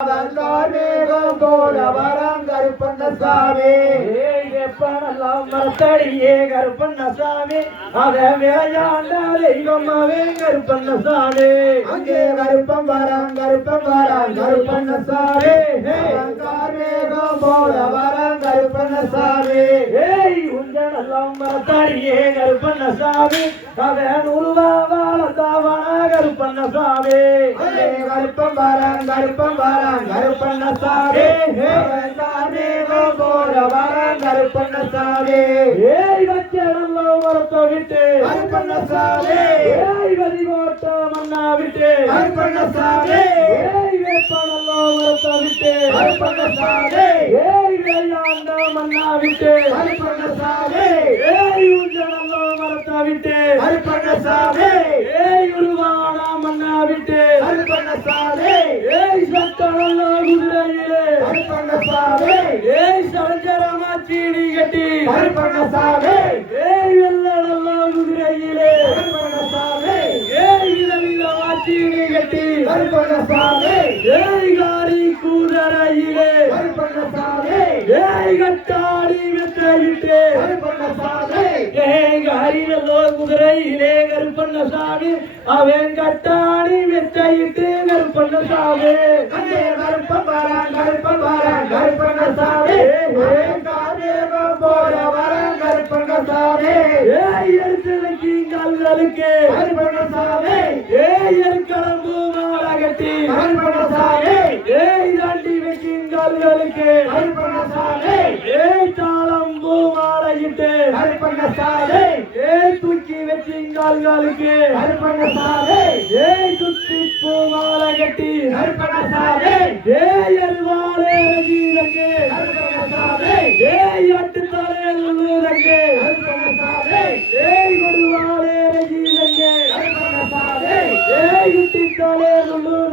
மேகம் போல வரம் கருப்பண்ணசாமி மரத்தடியே கருப்பண்ணசாமி அவன் விளையாண்ட தெய்வம் அவன் கருப்பண்ணசாமி அங்கே கருப்பம் வரம் கருப்பண்ணசாமி மேகம் போல வரம் கருப்பண்ணசாமி உஞ்சனெல்லாம் மரத்தடியே கருப்பண்ணசாமி அவன் உருவாவாளத்தாவன கருப்பண்ணசாமி கருப்பம் வரம் கருப்பண்ணசாமி மேகம் போல வரம் கருப்பண்ணசாமி வச்சனல்லோ மரத்தை விட்டு கருப்பண்ணசாமி வரிகோட்ட மண்ணா விட்டு கருப்பண்ணசாமி வேப்பனல்லோ மரத்தை விட்டு கருப்பண்ணசாமி வெள்ளாண்ட மண்ணா விட்டு கருப்பண்ணசாமி உஞ்சனல்லோ மரத்தை விட்டு கருப்பண்ணசாமி உருவான மண்ணா விட்டு கருப்பண்ணசாமி சட்டனல்லோ குதிரையிலே கருப்பண்ணசாமி சரஞ்சரமா சீடி கட்டி கருப்பண்ணசாமி வெள்ளனல்லோ குதிரையிலே கருப்பண்ணசாமி விதவிதமா சீடி கட்டி கருப்பண்ணசாமி காரி கூதரையிலே கருப்பண்ணசாமி கட்டாடி வெற்றிட்டு கருப்பண்ணசாமி காரினல்லோ குதிரையிலே கருப்பண்ணசாமி அவன் கட்டாடி வெற்றிட்டு கருப்பண்ணசாமி கருப்பம் வரான் கருப்பண்ணசாமி போல வரம் கருப்பண்ணசாமி எடுத்து கால்களுக்கு கருப்பண்ணசாமி எருக்களம்பு மாலகட்டி கருப்பண்ணசாமி தாண்டி வைக்கும் கால்களுக்கு கருப்பண்ணசாமி தாளம்பூ மாலையிட்டு கருப்பண்ணசாமி தூக்கி வச்சிங் கால்களுக்கு கருப்பண்ணசாமி சுத்தி பூ மாலை கட்டி கருப்பண்ணசாமி எருவாலே ரஜீதங்கே கருப்பண்ணசாமி எட்டு தலையல்லுதங்கே கருப்பண்ணசாமி கொடுவாலே ரஜீதங்கே கருப்பண்ணசாமி குட்டி தலையல்லுதங்கே